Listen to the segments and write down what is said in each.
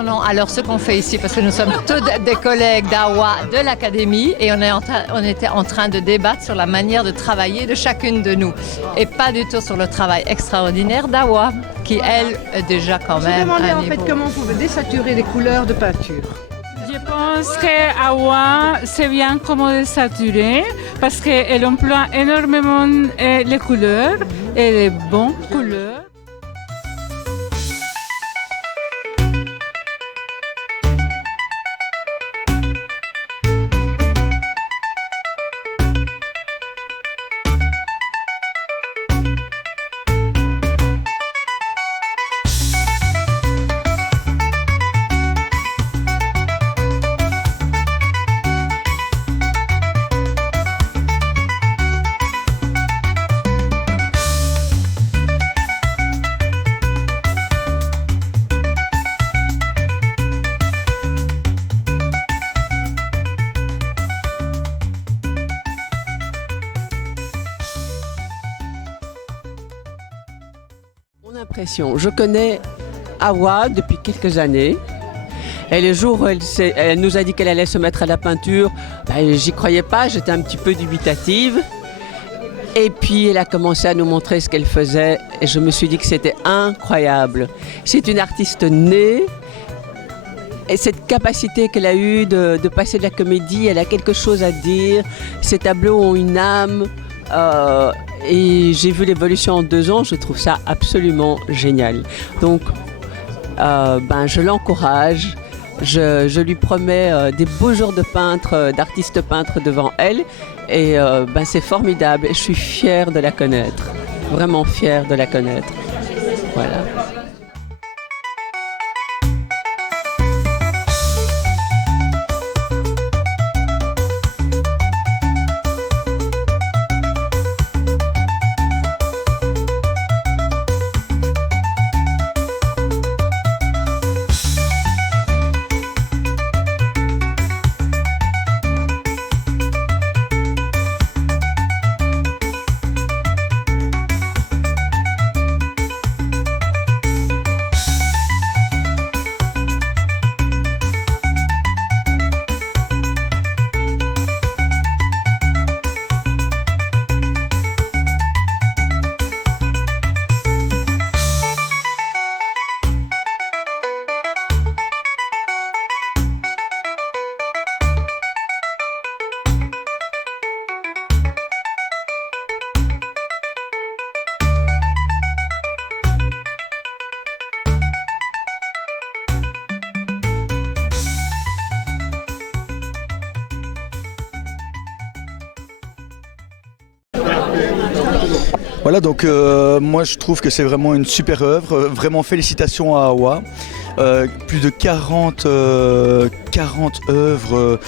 Non, non. Alors, ce qu'on fait ici, parce que nous sommes tous des collègues d'AWA de l'Académie et on était en train de débattre sur la manière de travailler de chacune de nous et pas du tout sur le travail extraordinaire d'AWA qui, elle, est déjà quand même Je me demandais un en fait niveau. comment on pouvait désaturer les couleurs de peinture. Je pense qu'Awa, c'est bien comment desaturer parce qu'elle emploie énormément les couleurs et les bonnes couleurs. Mon impression, je connais Awa depuis quelques années. Et le jour où elle nous a dit qu'elle allait se mettre à la peinture, j'y croyais pas, j'étais un petit peu dubitative. Et puis elle a commencé à nous montrer ce qu'elle faisait et je me suis dit que c'était incroyable. C'est une artiste née et cette capacité qu'elle a eue de passer de la comédie, elle a quelque chose à dire. Ces tableaux ont une âme. Et j'ai vu l'évolution en 2 ans, je trouve ça absolument génial. Donc, je l'encourage, je lui promets des beaux jours de peintre, d'artiste peintre devant elle. Et c'est formidable, je suis fière de la connaître, vraiment fière de la connaître. Voilà. Voilà, donc moi je trouve que c'est vraiment une super œuvre, vraiment félicitations à Awa. Plus de 40 œuvres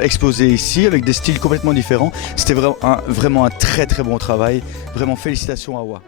exposées ici avec des styles complètement différents. C'était vraiment un très très bon travail, vraiment félicitations à Awa.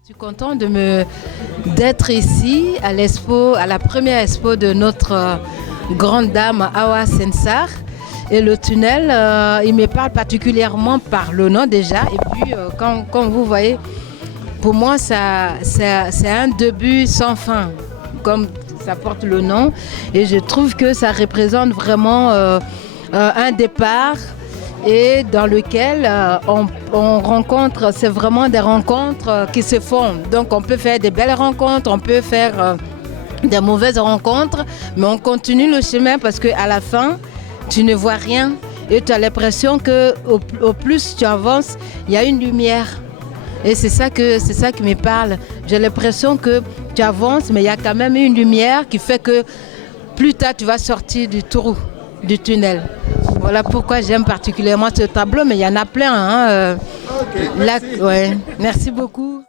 Je suis contente d'être ici à l'expo, à la première expo de notre grande dame Awa Sensar. Et le tunnel, il me parle particulièrement par le nom déjà. Et puis, comme vous voyez, pour moi, c'est un début sans fin, comme ça porte le nom. Et je trouve que ça représente vraiment un départ et dans lequel on rencontre, c'est vraiment des rencontres qui se font. Donc on peut faire des belles rencontres, on peut faire des mauvaises rencontres, mais on continue le chemin parce qu'à la fin, tu ne vois rien, et tu as l'impression qu'au plus tu avances, il y a une lumière. Et c'est ça qui me parle. J'ai l'impression que tu avances, mais il y a quand même une lumière qui fait que plus tard tu vas sortir du trou, du tunnel. Voilà pourquoi j'aime particulièrement ce tableau, mais il y en a plein. Là, ouais. Merci beaucoup.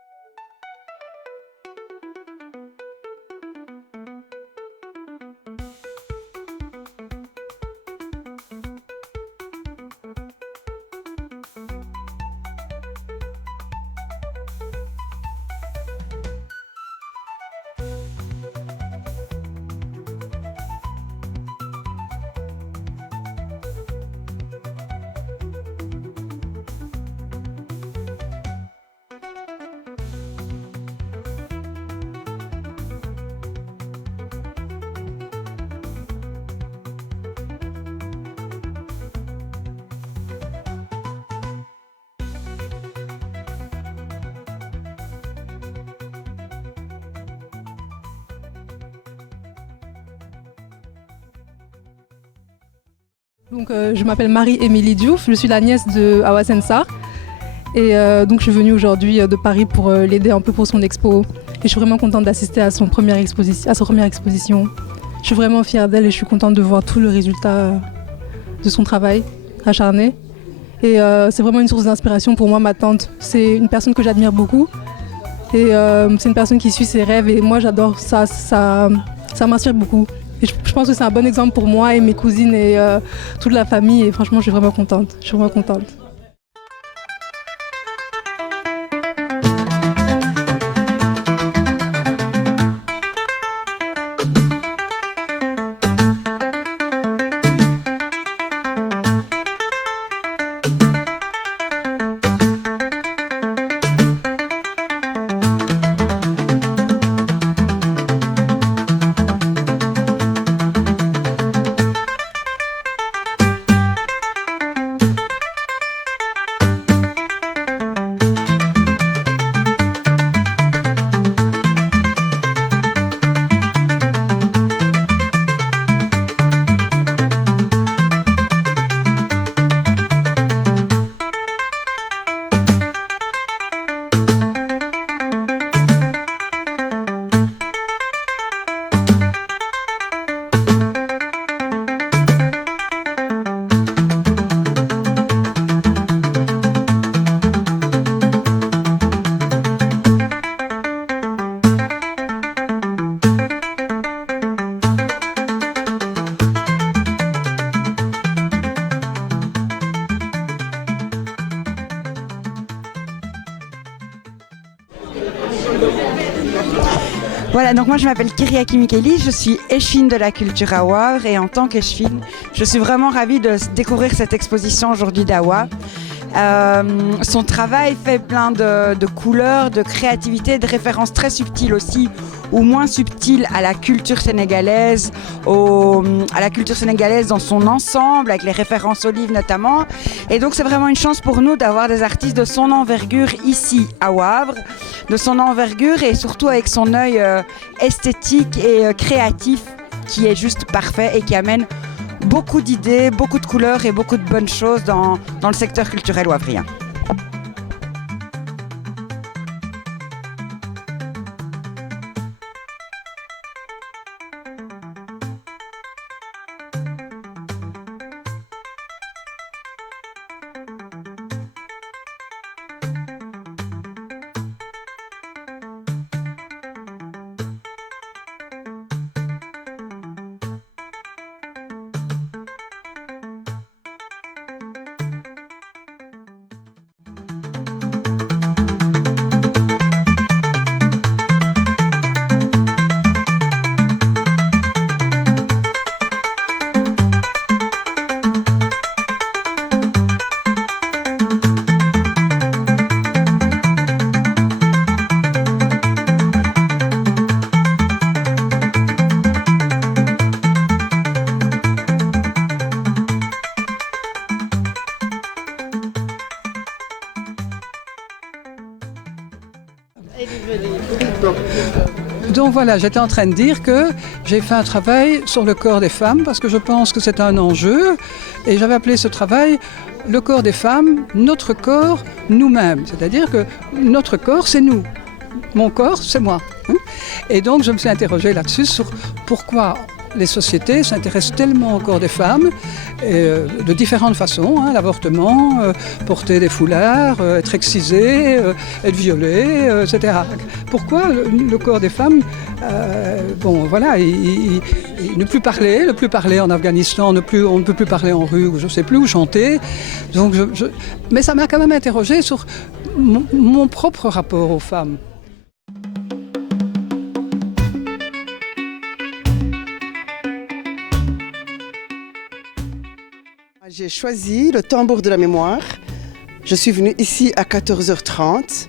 Donc, je m'appelle Marie-Émilie Diouf, je suis la nièce de Hawa Sensar. Et donc je suis venue aujourd'hui de Paris pour l'aider un peu pour son expo. Et je suis vraiment contente d'assister à sa première exposition. Je suis vraiment fière d'elle et je suis contente de voir tout le résultat de son travail acharné. Et c'est vraiment une source d'inspiration pour moi, ma tante. C'est une personne que j'admire beaucoup. Et c'est une personne qui suit ses rêves et moi j'adore ça. Ça m'inspire beaucoup. Et je pense que c'est un bon exemple pour moi et mes cousines et toute la famille. Et franchement, je suis vraiment contente. Voilà, donc moi je m'appelle Kyriaki Mikeli, je suis échevine de la culture Awa et en tant qu'échevine, je suis vraiment ravie de découvrir cette exposition aujourd'hui d'Awa. Son travail fait plein de couleurs, de créativité, de références très subtiles aussi, ou moins subtiles à la culture sénégalaise, à la culture sénégalaise dans son ensemble, avec les références olives notamment. Et donc c'est vraiment une chance pour nous d'avoir des artistes de son envergure ici à Wavre, de son envergure et surtout avec son œil esthétique et créatif qui est juste parfait et qui amène beaucoup d'idées, beaucoup de couleurs et beaucoup de bonnes choses dans le secteur culturel wavrien. Donc voilà, j'étais en train de dire que j'ai fait un travail sur le corps des femmes parce que je pense que c'est un enjeu et j'avais appelé ce travail le corps des femmes, notre corps, nous-mêmes. C'est-à-dire que notre corps, c'est nous. Mon corps, c'est moi. Et donc je me suis interrogée là-dessus sur pourquoi les sociétés s'intéressent tellement au corps des femmes de différentes façons, l'avortement, porter des foulards, être excisé, être violé, etc. Pourquoi le corps des femmes, ne plus parler en Afghanistan, on ne peut plus parler en rue, je ne sais plus où chanter. Donc mais ça m'a quand même interrogée sur mon propre rapport aux femmes. J'ai choisi le tambour de la mémoire. Je suis venue ici à 14h30.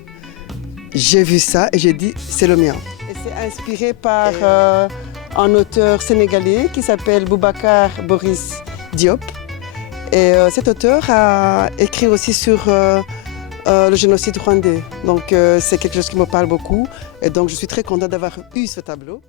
J'ai vu ça et j'ai dit c'est le mien. Et c'est inspiré par un auteur sénégalais qui s'appelle Boubacar Boris Diop. Et cet auteur a écrit aussi sur le génocide rwandais. Donc c'est quelque chose qui me parle beaucoup. Et donc je suis très contente d'avoir eu ce tableau.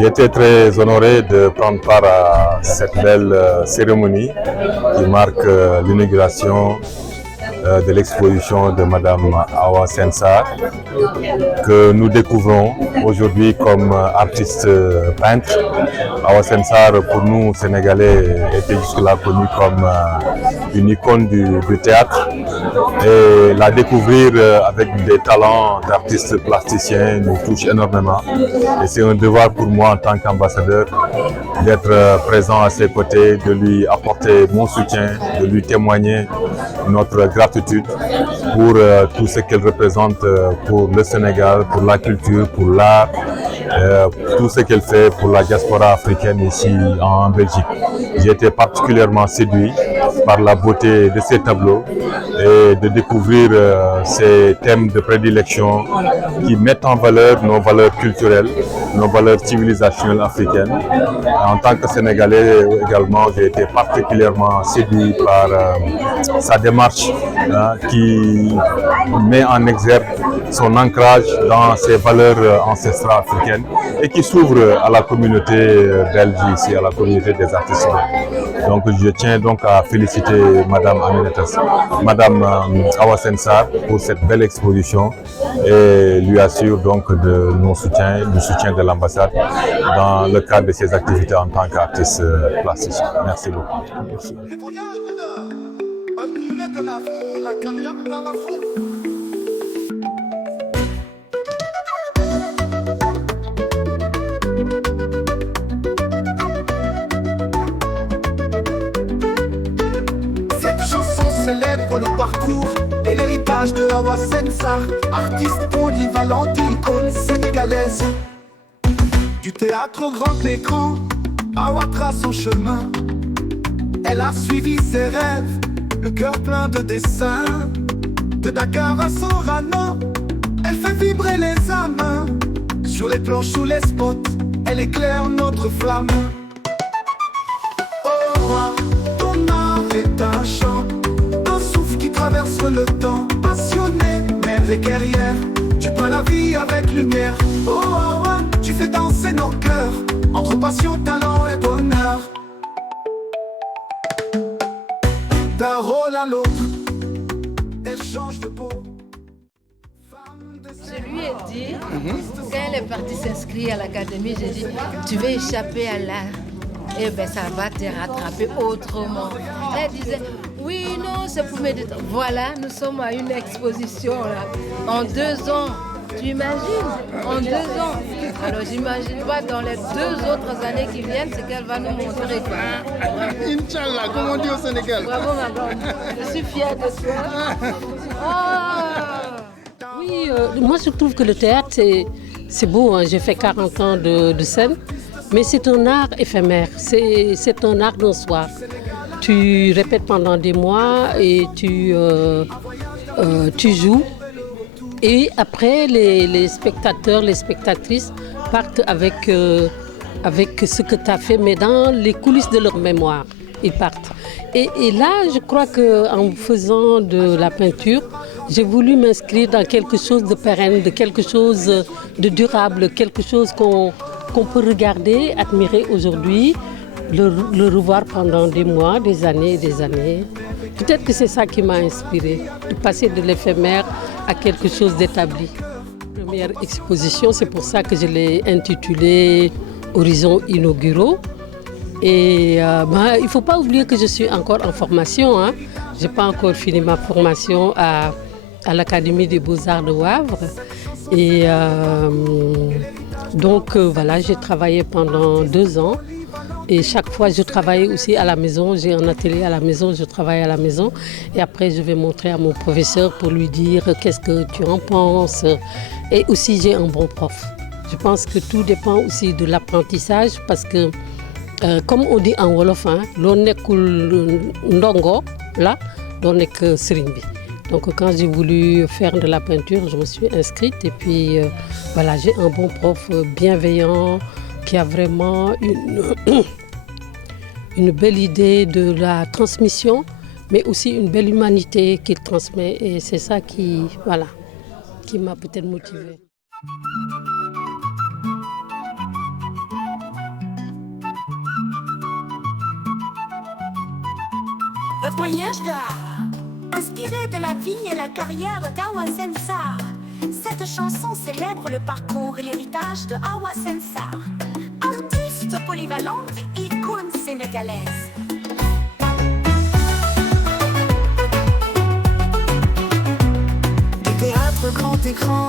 J'ai été très honoré de prendre part à cette belle cérémonie qui marque l'inauguration de l'exposition de Madame Awa Sensar, que nous découvrons aujourd'hui comme artiste peintre. Awa Sensar, pour nous Sénégalais, était jusque-là connue comme une icône du théâtre. Et la découvrir avec des talents d'artistes plasticiens nous touche énormément. Et c'est un devoir pour moi en tant qu'ambassadeur d'être présent à ses côtés, de lui apporter mon soutien, de lui témoigner notre gratitude pour tout ce qu'elle représente pour le Sénégal, pour la culture, pour l'art, tout ce qu'elle fait pour la diaspora africaine ici en Belgique. J'ai été particulièrement séduit par la beauté de ces tableaux et de découvrir ces thèmes de prédilection qui mettent en valeur nos valeurs culturelles, nos valeurs civilisationnelles africaines. En tant que Sénégalais également, j'ai été particulièrement séduit par sa démarche qui met en exergue son ancrage dans ses valeurs ancestrales africaines et qui s'ouvre à la communauté belge ici, à la communauté des artistes. Donc je tiens donc à féliciter Madame Madame Awa Sensar pour cette belle exposition et lui assure donc de nos soutiens, du soutien de l'ambassade dans le cadre de ses activités en tant qu'artiste plasticien. Merci beaucoup. Merci. Cette chanson célèbre le parcours et l'héritage de Awa Sensar, artiste polyvalente, icône sénégalaise. Du théâtre au grand écran, Awa trace son chemin. Elle a suivi ses rêves, le cœur plein de dessins. De Dakar à Sorano, elle fait vibrer les âmes. Sur les planches, sous les spots, elle éclaire notre flamme. Oh roi, ton art est un chant, un souffle qui traverse le temps. Passionnée, mère et guerrière, tu peins la vie avec lumière. Oh roi, tu fais danser nos cœurs, entre passion, talent et bonheur. D'un rôle à l'autre, elle change de peau. Je lui ai dit, quand elle est partie s'inscrire à l'académie, j'ai dit, tu veux échapper à l'art, eh bien ça va te rattraper autrement. Elle disait, oui, non, c'est pour méditer. Voilà, nous sommes à une exposition là. En 2 ans, Tu imagines, en 2 ans. Alors j'imagine pas dans les 2 autres années qui viennent ce qu'elle va nous montrer. Inch'Allah, comme on dit au Sénégal. Bravo ma grande, je suis fière de toi. Oui, moi je trouve que le théâtre c'est beau, hein. J'ai fait 40 ans de scène, mais c'est un art éphémère, c'est un art d'un soir. Tu répètes pendant des mois et tu joues. Et après, les spectateurs, les spectatrices partent avec ce que tu as fait, mais dans les coulisses de leur mémoire, ils partent. Et là, je crois qu'en faisant de la peinture, j'ai voulu m'inscrire dans quelque chose de pérenne, de quelque chose de durable, quelque chose qu'on peut regarder, admirer aujourd'hui, le revoir pendant des mois, des années et des années. Peut-être que c'est ça qui m'a inspirée, de passer de l'éphémère à quelque chose d'établi. Première exposition, c'est pour ça que je l'ai intitulée Horizons inauguraux. Et il ne faut pas oublier que je suis encore en formation. Hein. Je n'ai pas encore fini ma formation à l'Académie des Beaux-Arts de Wavre. Et donc voilà, j'ai travaillé pendant 2 ans. Et chaque fois, je travaille aussi à la maison. J'ai un atelier à la maison, je travaille à la maison. Et après, je vais montrer à mon professeur pour lui dire qu'est-ce que tu en penses. Et aussi, j'ai un bon prof. Je pense que tout dépend aussi de l'apprentissage parce que, comme on dit en Wolof, l'on n'est que ndongo, là, l'on n'est que srimbi. Donc, quand j'ai voulu faire de la peinture, je me suis inscrite. Et puis, voilà, j'ai un bon prof bienveillant qui a vraiment une belle idée de la transmission, mais aussi une belle humanité qu'il transmet. Et c'est ça qui m'a peut-être motivée. Le voyage d'art, inspiré de la vie et la carrière d'Awa Sensar. Cette chanson célèbre le parcours et l'héritage de Awa Sensar, artiste polyvalente, icône sénégalaise. Du théâtre grand écran,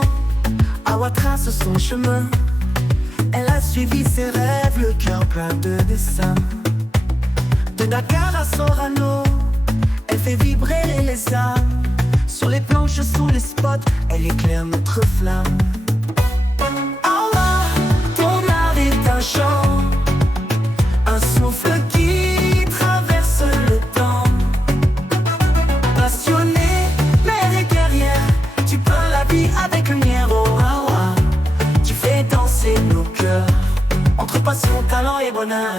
Awa trace son chemin. Elle a suivi ses rêves, le cœur plein de dessins. De Dakar à Sorano, elle fait vibrer les âmes. Sur les planches, sous les spots, elle éclaire notre flamme. Awa, ton art est un chant, un souffle qui traverse le temps. Passionnée, mère et guerrière, tu peins la vie avec lumière. Oh Awa, tu fais danser nos cœurs, entre passion, talent et bonheur.